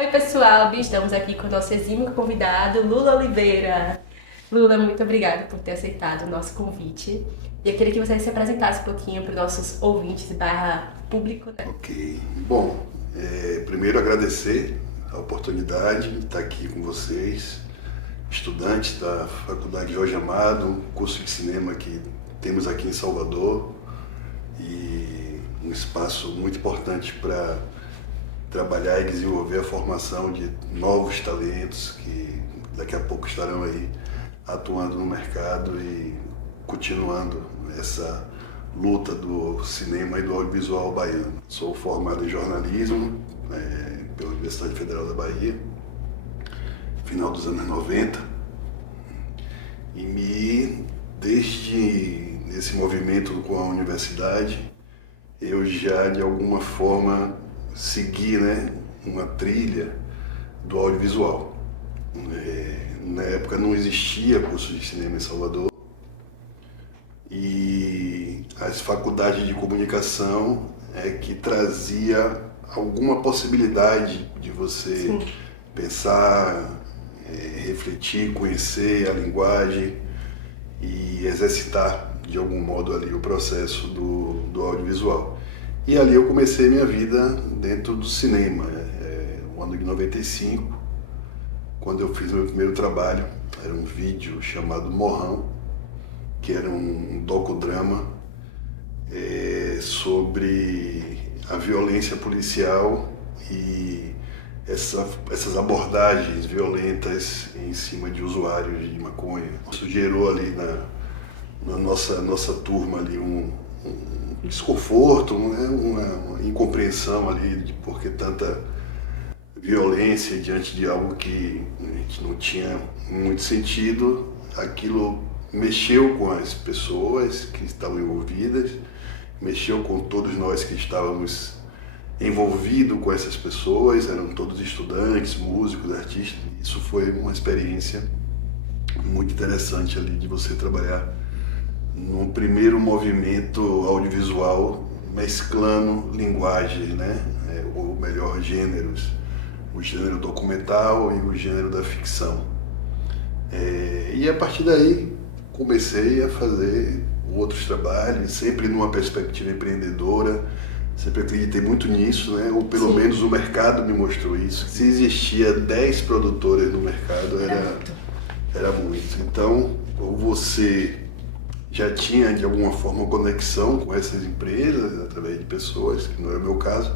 Oi, pessoal, estamos aqui com o nosso exímio convidado, Lula Oliveira. Lula, muito obrigada por ter aceitado o nosso convite. E eu queria que você se apresentasse um pouquinho para os nossos ouvintes barra público, né? Ok. Bom, primeiro agradecer a oportunidade de estar aqui com vocês, estudantes da Faculdade Jorge Amado, um curso de cinema que temos aqui em Salvador e um espaço muito importante para trabalhar e desenvolver a formação de novos talentos que daqui a pouco estarão aí atuando no mercado e continuando essa luta do cinema e do audiovisual baiano. Sou formado em jornalismo pela Universidade Federal da Bahia, final dos anos 90, e desde esse movimento com a universidade, eu já de alguma forma segui, uma trilha do audiovisual. Na época não existia curso de cinema em Salvador e as faculdades de comunicação que trazia alguma possibilidade de você Sim. pensar, refletir, conhecer a linguagem e exercitar de algum modo ali o processo do audiovisual. E ali eu comecei minha vida dentro do cinema, no ano de 95, quando eu fiz meu primeiro trabalho. Era um vídeo chamado Morrão, que era um docudrama sobre a violência policial e essas abordagens violentas em cima de usuários de maconha. Isso gerou ali na nossa turma ali um desconforto, uma incompreensão ali de por que tanta violência diante de algo que a gente não tinha muito sentido. Aquilo mexeu com as pessoas que estavam envolvidas, mexeu com todos nós que estávamos envolvidos com essas pessoas, eram todos estudantes, músicos, artistas. Isso foi uma experiência muito interessante ali de você trabalhar num primeiro movimento audiovisual mesclando linguagens, ou melhor, gêneros, o gênero documental e o gênero da ficção. E a partir daí comecei a fazer outros trabalhos, sempre numa perspectiva empreendedora. Sempre acreditei muito nisso, ou pelo Sim. menos o mercado me mostrou isso. Se existia 10 produtores no mercado, era muito. Então, ou você já tinha de alguma forma conexão com essas empresas, através de pessoas, que não era o meu caso,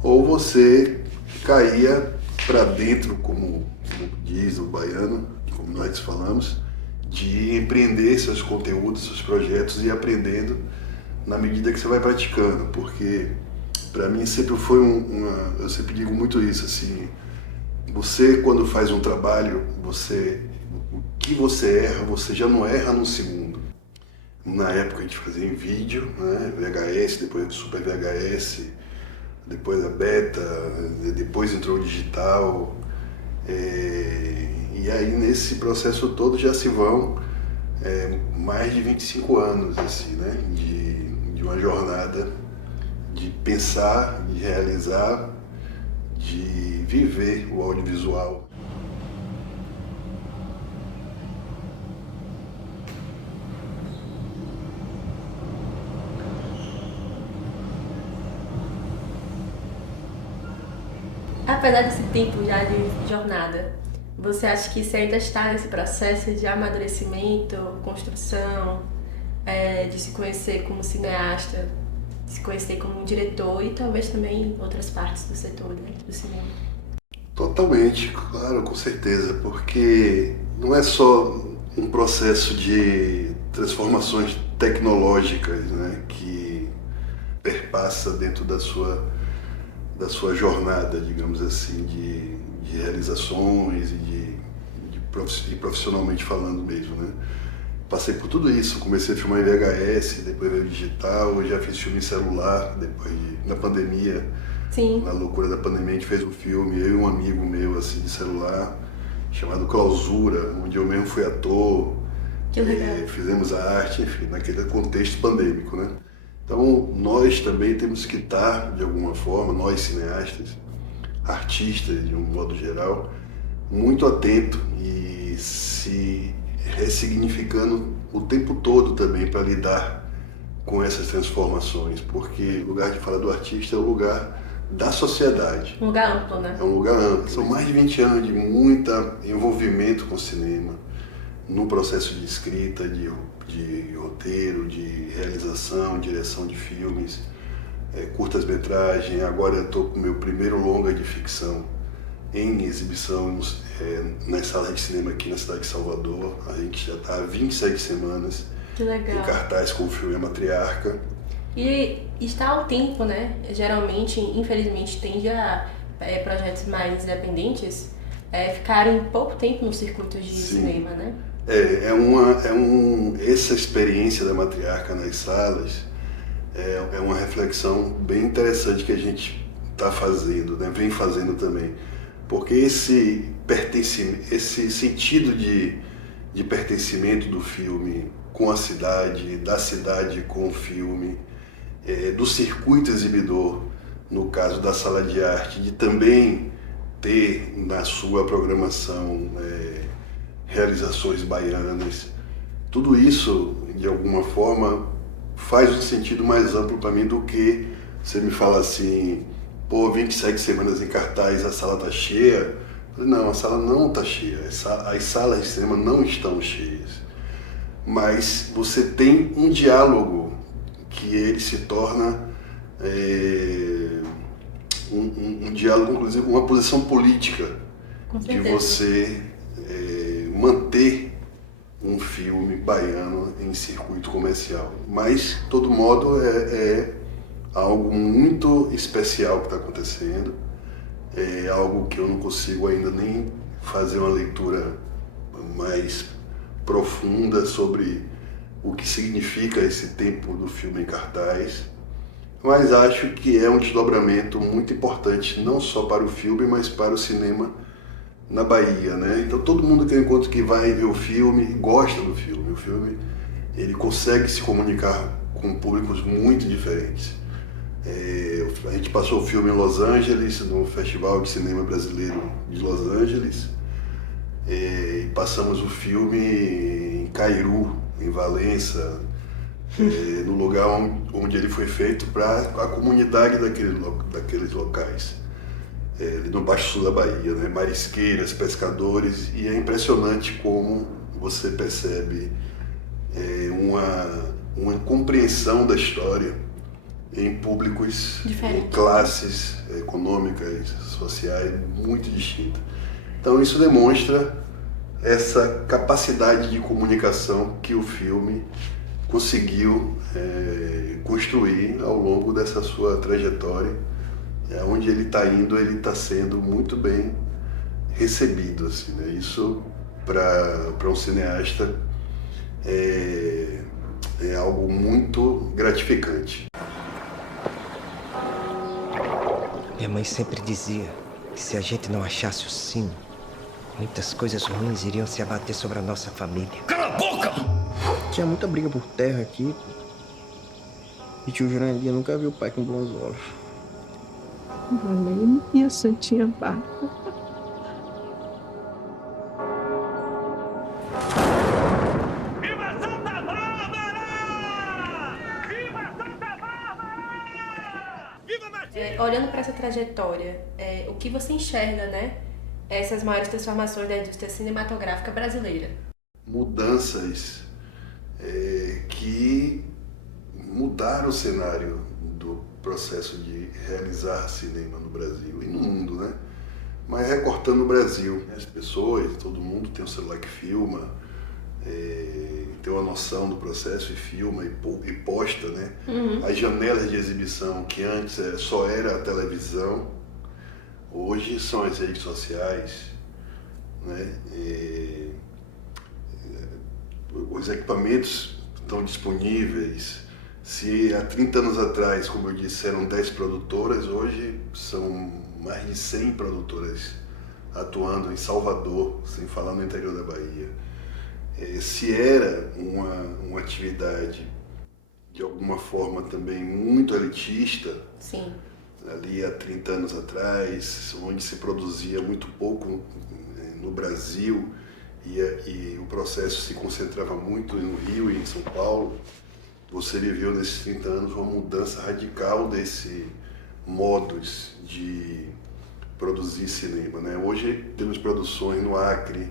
ou você caía para dentro, como diz o baiano, como nós falamos, de empreender seus conteúdos, seus projetos e ir aprendendo na medida que você vai praticando, porque para mim sempre foi eu sempre digo muito isso, assim, você quando faz um trabalho, o que você erra, você já não erra no segundo. Na época a gente fazia em vídeo, VHS, depois Super VHS, depois a beta, depois entrou o digital, e aí nesse processo todo já se vão mais de 25 anos assim, de uma jornada de pensar, de realizar, de viver o audiovisual. Apesar desse tempo já de jornada, você acha que você ainda está nesse processo de amadurecimento, construção, de se conhecer como cineasta, de se conhecer como diretor e talvez também em outras partes do setor, do cinema? Totalmente, claro, com certeza, porque não é só um processo de transformações tecnológicas, que perpassa dentro da sua jornada, digamos assim, de realizações e profissionalmente falando mesmo, Passei por tudo isso, comecei a filmar em VHS, depois veio digital, eu já fiz filme em celular, na pandemia, Sim. na loucura da pandemia, a gente fez um filme, eu e um amigo meu, assim, de celular, chamado Clausura, onde eu mesmo fui ator, Que legal. fizemos a arte, enfim, naquele contexto pandêmico, Então, nós também temos que estar, de alguma forma, nós cineastas, artista de um modo geral, muito atento e se ressignificando o tempo todo também para lidar com essas transformações, porque o lugar de fala do artista é o lugar da sociedade. Um lugar amplo, né? É um lugar amplo. São mais de 20 anos de muito envolvimento com o cinema, no processo de escrita, de roteiro, de realização, direção de filmes, curtas-metragem. Agora eu estou com o meu primeiro longa de ficção em exibição nas salas de cinema aqui na cidade de Salvador. A gente já está há 27 semanas Que legal. em cartaz com o filme A Matriarca. E está ao tempo, né? Geralmente, infelizmente, tende a projetos mais independentes ficarem pouco tempo no circuito de cinema, né? Essa experiência da Matriarca nas salas é uma reflexão bem interessante que a gente está fazendo, né? Vem fazendo também. Porque esse sentido de pertencimento do filme com a cidade, da cidade com o filme, do circuito exibidor, no caso da sala de arte, de também ter na sua programação realizações baianas, tudo isso, de alguma forma, faz um sentido mais amplo para mim do que você me fala assim, 27 semanas em cartaz, a sala está cheia. Não, a sala não está cheia, as salas de cinema não estão cheias. Mas você tem um diálogo que ele se torna um diálogo, inclusive uma posição política de você manter um filme baiano em circuito comercial. Mas, de todo modo, é algo muito especial que está acontecendo, é algo que eu não consigo ainda nem fazer uma leitura mais profunda sobre o que significa esse tempo do filme em cartaz, mas acho que é um desdobramento muito importante, não só para o filme, mas para o cinema na Bahia, né? Então todo mundo que eu encontro que vai ver o filme gosta do filme. O filme, ele consegue se comunicar com públicos muito diferentes. A gente passou o filme em Los Angeles, no Festival de Cinema Brasileiro de Los Angeles, e passamos o filme em Cairu, em Valença, no lugar onde ele foi feito para a comunidade daqueles locais, no Baixo Sul da Bahia, né? Marisqueiras, pescadores, e é impressionante como você percebe uma compreensão da história em públicos, em classes econômicas, sociais muito distintas. Então isso demonstra essa capacidade de comunicação que o filme conseguiu construir ao longo dessa sua trajetória. Onde ele está indo, ele está sendo muito bem recebido, assim, né? Isso para um cineasta é algo muito gratificante. Minha mãe sempre dizia que se a gente não achasse o sim, muitas coisas ruins iriam se abater sobre a nossa família. Cala a boca! Tinha muita briga por terra aqui. E tio Jurandir nunca viu o pai com bons olhos. Valeu, minha santinha barba. Viva Santa Bárbara! Viva Santa Bárbara! Viva Matilde! Olhando para essa trajetória, o que você enxerga, né? Essas maiores transformações da indústria cinematográfica brasileira? Mudanças que mudaram o cenário do processo de realizar cinema no Brasil e no mundo, né? Mas recortando o Brasil, as pessoas, todo mundo tem um celular que filma, tem uma noção do processo e filma e posta, né? As janelas de exibição que antes só era a televisão, hoje são as redes sociais, né? Os equipamentos estão disponíveis. Se há 30 anos atrás, como eu disse, eram 10 produtoras, hoje são mais de 100 produtoras atuando em Salvador, sem falar no interior da Bahia. Se era uma atividade, de alguma forma, também muito elitista, Sim. ali há 30 anos atrás, onde se produzia muito pouco no Brasil e o processo se concentrava muito no Rio e em São Paulo. Você viveu nesses 30 anos uma mudança radical desse modos de produzir cinema, né? Hoje temos produções no Acre,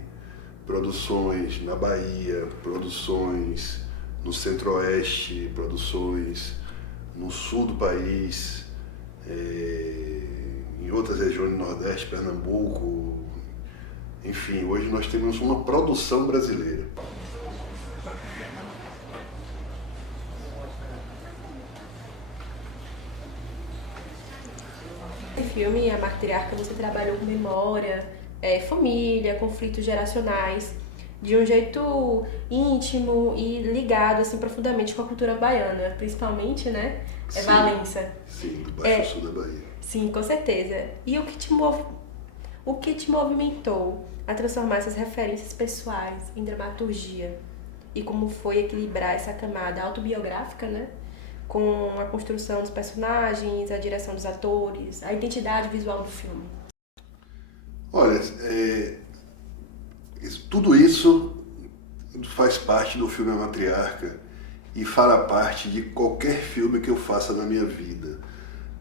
produções na Bahia, produções no Centro-Oeste, produções no sul do país, em outras regiões do Nordeste, Pernambuco. Enfim, hoje nós temos uma produção brasileira. Esse filme, A Matriarca, você trabalhou com memória, família, conflitos geracionais, de um jeito íntimo e ligado assim profundamente com a cultura baiana, principalmente, né? Sim, Valença. Sim, do Baixo Sul da Bahia. Sim, com certeza. E o que te movimentou a transformar essas referências pessoais em dramaturgia? E como foi equilibrar essa camada autobiográfica, né? Com a construção dos personagens, a direção dos atores, a identidade visual do filme? Olha, tudo isso faz parte do filme A Matriarca e fará parte de qualquer filme que eu faça na minha vida,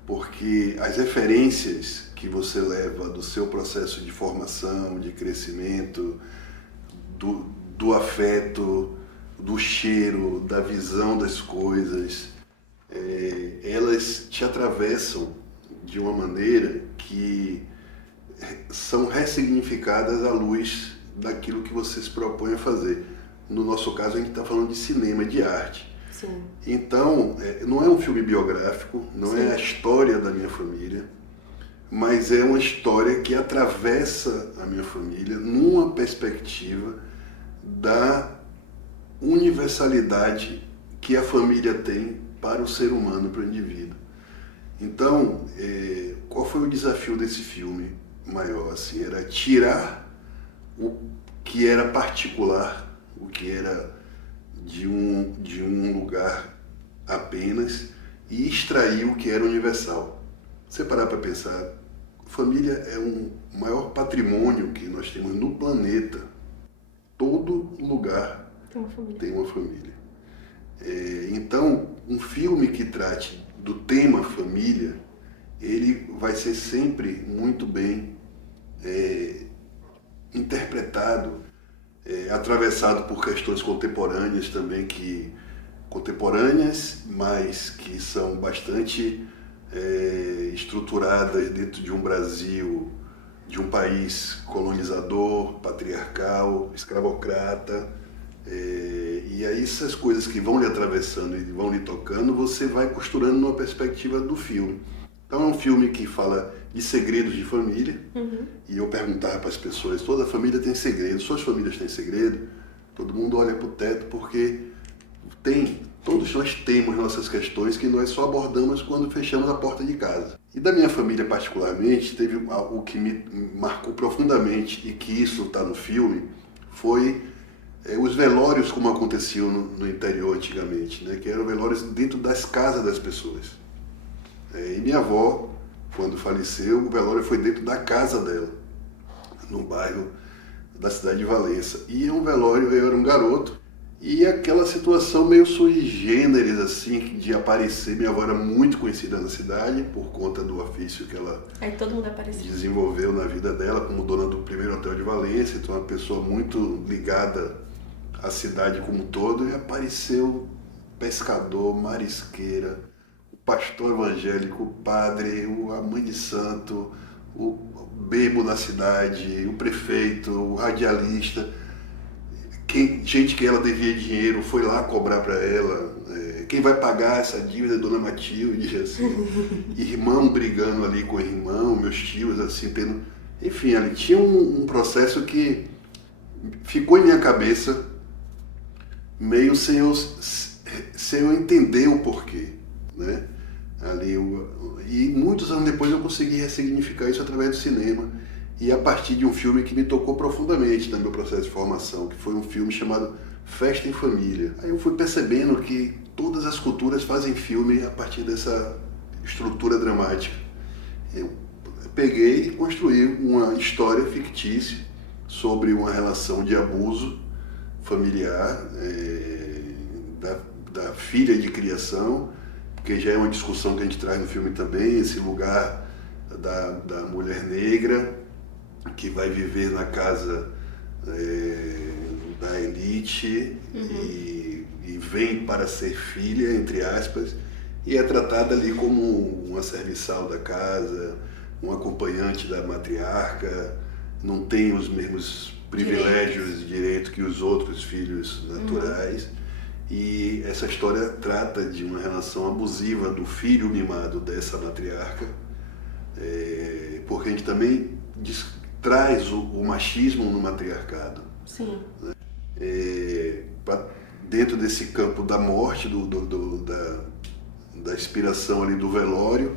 porque as referências que você leva do seu processo de formação, de crescimento, do afeto, do cheiro, da visão das coisas, elas te atravessam de uma maneira que são ressignificadas à luz daquilo que você se propõe a fazer. No nosso caso, a gente está falando de cinema, de arte. Sim. Então, não é um filme biográfico, não Sim. é a história da minha família, mas é uma história que atravessa a minha família numa perspectiva da universalidade que a família tem para o ser humano, para o indivíduo. Então, qual foi o desafio desse filme maior? Assim, era tirar o que era particular, o que era de um lugar apenas, e extrair o que era universal. Se parar para pensar, família é o maior patrimônio que nós temos no planeta. Todo lugar tem uma família. Então, um filme que trate do tema família, ele vai ser sempre muito bem interpretado, atravessado por questões contemporâneas também, mas que são bastante estruturadas dentro de um Brasil, de um país colonizador, patriarcal, escravocrata. E aí essas coisas que vão lhe atravessando e vão lhe tocando, você vai costurando numa perspectiva do filme. Então é um filme que fala de segredos de família. Uhum. E eu perguntava para as pessoas, toda família tem segredo, suas famílias têm segredo? Todo mundo olha para o teto porque todos nós temos nossas questões que nós só abordamos quando fechamos a porta de casa. E da minha família particularmente, teve algo que me marcou profundamente, e que isso está no filme, foi os velórios como aconteciam no interior antigamente, né? Que eram velórios dentro das casas das pessoas. E minha avó, quando faleceu, o velório foi dentro da casa dela, no bairro da cidade de Valença. E um velório, eu era um garoto, e aquela situação meio sui generis, assim, de aparecer. Minha avó era muito conhecida na cidade por conta do ofício que ela todo mundo apareceu. desenvolveu na vida dela como dona do primeiro hotel de Valença, então uma pessoa muito ligada à cidade como um todo, e apareceu pescador, marisqueira, o pastor evangélico, o padre, a mãe de santo, o bebo da cidade, o prefeito, o radialista, gente que ela devia dinheiro foi lá cobrar para ela. Quem vai pagar essa dívida é Dona Matilde, assim, irmão brigando ali com o irmão, meus tios, assim, enfim, ali tinha um processo que ficou em minha cabeça meio sem eu entender o porquê, né? E muitos anos depois eu consegui ressignificar isso através do cinema, e a partir de um filme que me tocou profundamente no meu processo de formação, que foi um filme chamado Festa em Família. Aí eu fui percebendo que todas as culturas fazem filme a partir dessa estrutura dramática. eu peguei e construí uma história fictícia sobre uma relação de abuso familiar da filha de criação, porque já é uma discussão que a gente traz no filme também, esse lugar da mulher negra que vai viver na casa da elite e vem para ser filha, entre aspas, e é tratada ali como uma serviçal da casa, um acompanhante da matriarca, não tem os mesmos privilégios e direitos que os outros filhos naturais. E essa história trata de uma relação abusiva do filho mimado dessa matriarca, porque a gente também traz o machismo no matriarcado. Sim. Né? Dentro desse campo da morte, da inspiração ali do velório,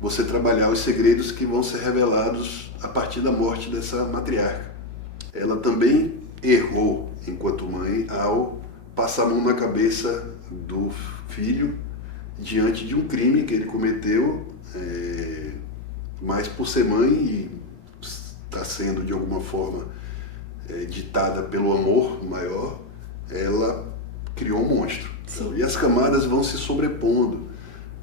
você trabalhar os segredos que vão ser revelados a partir da morte dessa matriarca. Ela também errou enquanto mãe ao passar a mão na cabeça do filho diante de um crime que ele cometeu, mas por ser mãe e está sendo de alguma forma ditada pelo amor maior, ela criou um monstro. Então, e as camadas vão se sobrepondo,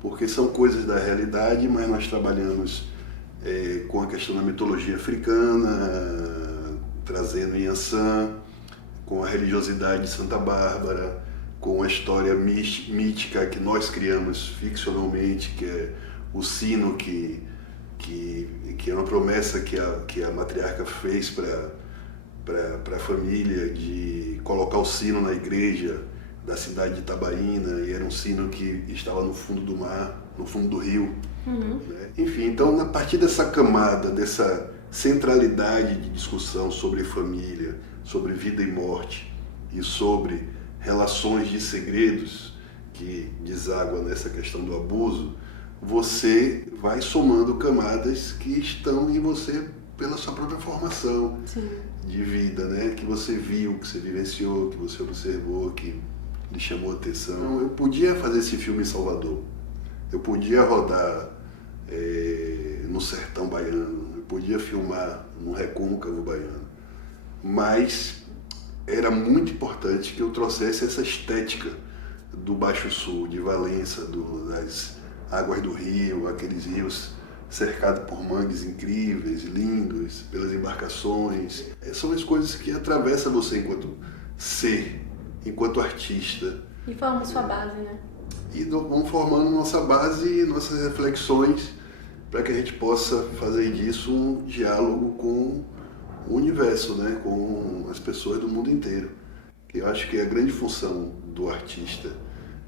porque são coisas da realidade, mas nós trabalhamos com a questão da mitologia africana, trazendo Yansan, com a religiosidade de Santa Bárbara, com a história mítica que nós criamos ficcionalmente, que é o sino que é uma promessa que a matriarca fez para a família de colocar o sino na igreja da cidade de Itabaína, e era um sino que estava no fundo do mar, no fundo do rio. Né? Enfim, então, a partir dessa camada, dessa centralidade de discussão sobre família, sobre vida e morte e sobre relações de segredos que deságua nessa questão do abuso, você vai somando camadas que estão em você pela sua própria formação de vida, né? Que você viu, que você vivenciou, que você observou, que lhe chamou a atenção. Então, eu podia fazer esse filme em Salvador, eu podia rodar no sertão baiano, eu podia filmar no recôncavo baiano, mas era muito importante que eu trouxesse essa estética do Baixo Sul, de Valença, das águas do rio, aqueles rios cercados por mangues incríveis, lindos, pelas embarcações. São as coisas que atravessam você enquanto ser, enquanto artista. E formam sua base, né? E vão formando nossa base e nossas reflexões para que a gente possa fazer disso um diálogo com o universo, né? Com as pessoas do mundo inteiro. Eu acho que a grande função do artista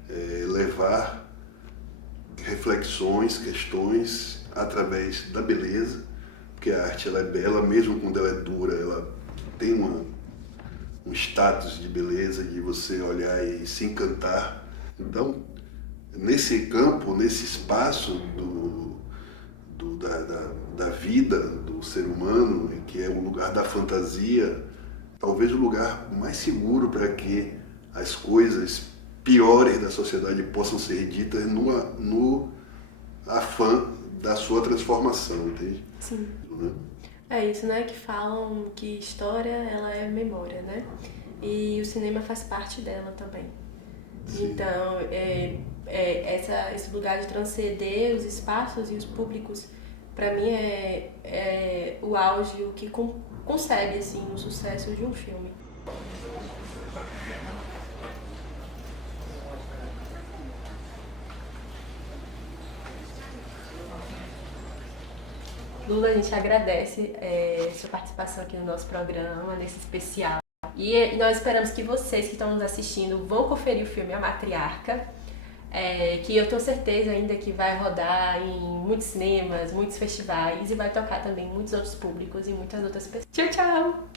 é levar reflexões, questões através da beleza, porque a arte ela é bela, mesmo quando ela é dura, ela tem um status de beleza, de você olhar e se encantar. Então, nesse campo, nesse espaço da vida do ser humano, que é o lugar da fantasia, talvez o lugar mais seguro para que as coisas piores da sociedade possam ser ditas no afã da sua transformação, entende? Sim. Né? É isso, né? Que falam que história, ela é memória, né? E o cinema faz parte dela também. Sim. Então, esse lugar de transcender os espaços e os públicos, para mim é o auge, o que concebe assim, o sucesso de um filme. Lula, a gente agradece sua participação aqui no nosso programa, nesse especial. E nós esperamos que vocês que estão nos assistindo vão conferir o filme A Matriarca, que eu tenho certeza ainda que vai rodar em muitos cinemas, muitos festivais e vai tocar também muitos outros públicos e muitas outras pessoas. Tchau, tchau!